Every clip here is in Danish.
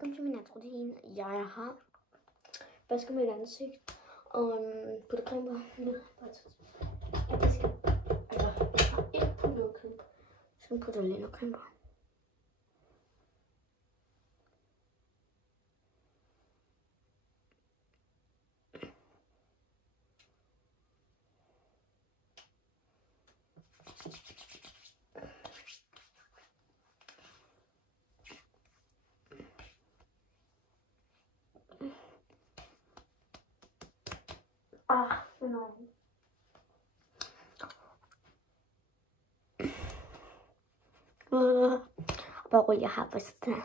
Velkommen til min naturrutine. Jeg har vasket mit ansigt og puttet creme på. Jeg har ikke puttet noget creme på. Jeg skal putte lidt noget creme på. No. Hvor jeg har vasket den.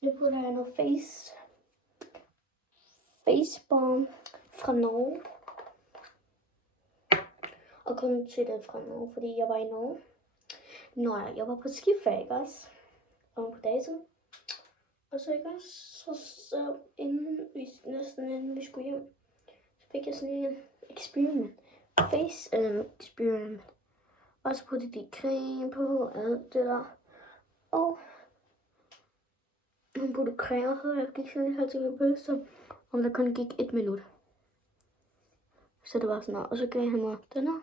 Nu putter jeg noget face balm fra Norge. Og kun til det fra Norge, fordi jeg var i Norge. Jeg var på skiferie, ikke også? Og på dagen. Og så ikke også, så inden vi skulle hjem, så fik jeg sådan en experiment. Face experiment. Og så puttede de creme på, alt det der. Og hun puttede creme på, jeg gik sådan her til at bøsse, om der kun gik 1 minut. Så det var sådan noget. Og så gav han mig den her.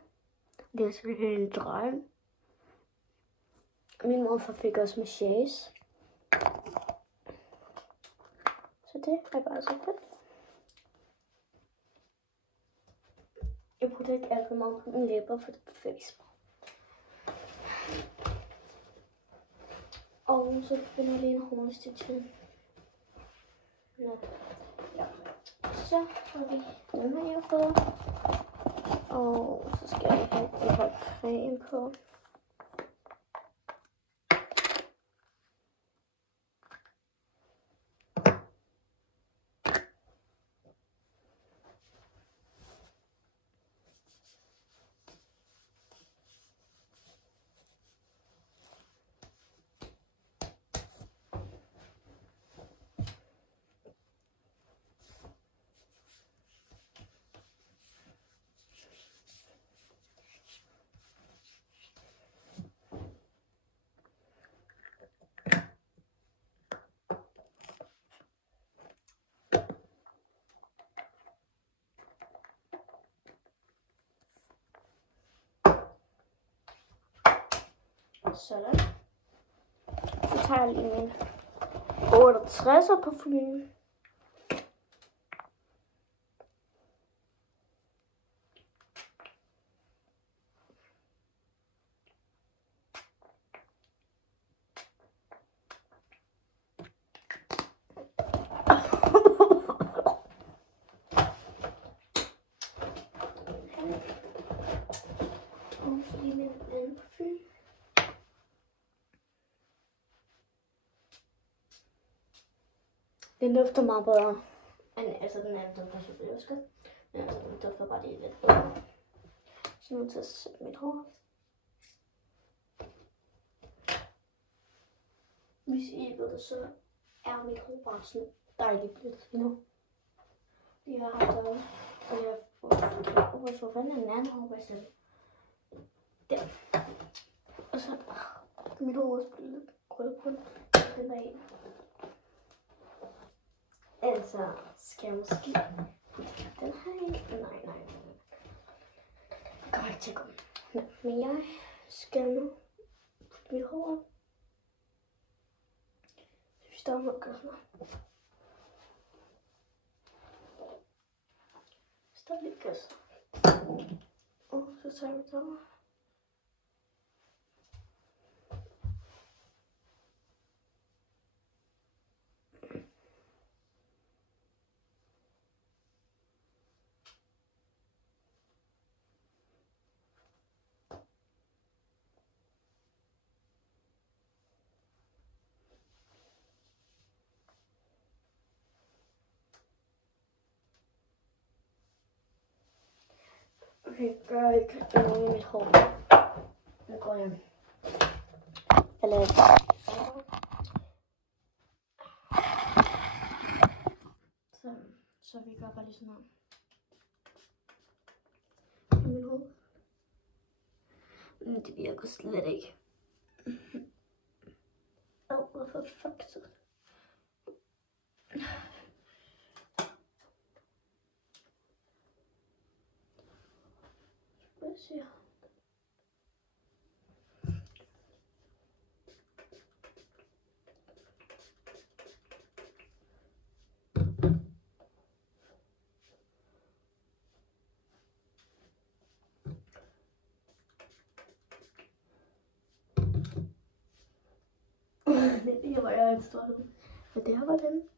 Det er selvfølgelig en drøm. Min morfar fik også massage. Så det er bare så fedt. Jeg putter ikke alt for meget på mine læber, for det er face. Og så finder jeg lige en hårdstik til. Ja. Så har vi den her fået. Og så skal jeg have et hold creme på. Sådan. Så tager jeg lige min 68'er parfume. Og så lige min anden parfume. Den dufter meget bedre end den anden dufter selvfølgelig også godt. Men den dufter bare lige lidt bedre. Så nu til at sætte mit hår. Hvis I ved det, så er mit hår bare sådan dejligt blødt nu. Jeg har haft det også. Og jeg hvor fanden er den anden hårbørste? Der. Og så mit hår også blevet lidt rød på den bag. Altså, skal jeg måske den her i? Nej. Det kommer ikke til at gå. Men jeg skal nu putte mit hår op. Så vi står med at gøre sådan noget. Stop lige kast. Og så tager vi det over. Okay, gør ikke noget i mit hår. Nu går jeg. Eller så vi gør bare lige sådan her. måde. Men det virker slet ikke. Hvorfor fuck så? Hvad siger han? Det var jeg ikke startet. Men det her var den.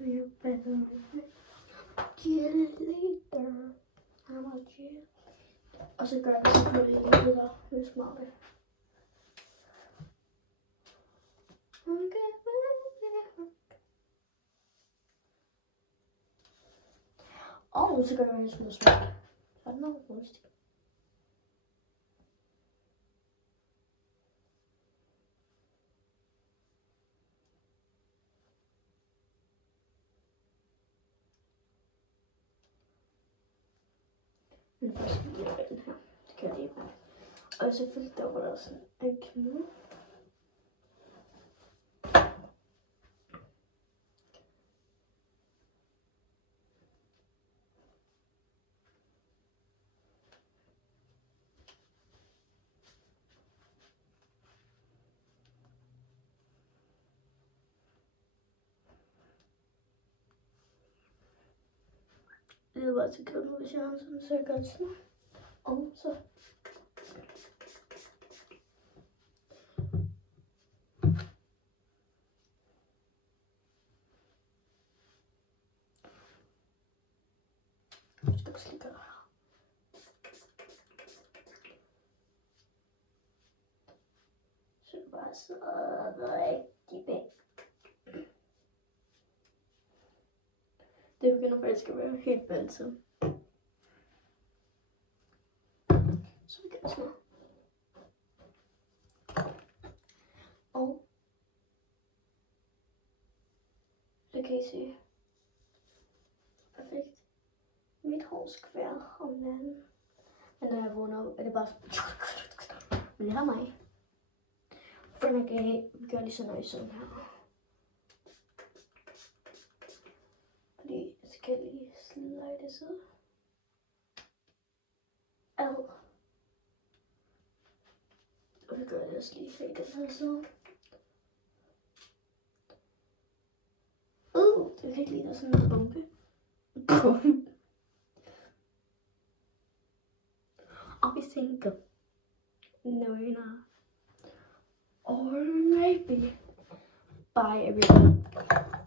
You better get later. I'm a G. Og så gør det selvfølgelig lidt der smarte. Og så gør jeg lidt smart. Så er det noget rustigt. Men først vil jeg den her. Det kan jeg lige. Og selvfølgelig der var der sådan en knude. Det var til knude, hvis jeg har sådan, så jeg gør det sådan. Og så skal slikke det her. Så det bare så rigtig bag. Det begynder faktisk at være helt balset. Så vi kan smage. Og så kan I se. Perfekt. Mit hår skvær om natten. Men når jeg vågner op, er det bare så. Men det har mig. For man kan gøre lige sådan noget sådan her. Fordi jeg skal lige slide det så. Ad. Og vi gør det også lige her i den her side. Jeg kan ikke lide, der er sådan en bombe. Og vi tænker, no you're not. Or maybe. Bye everyone.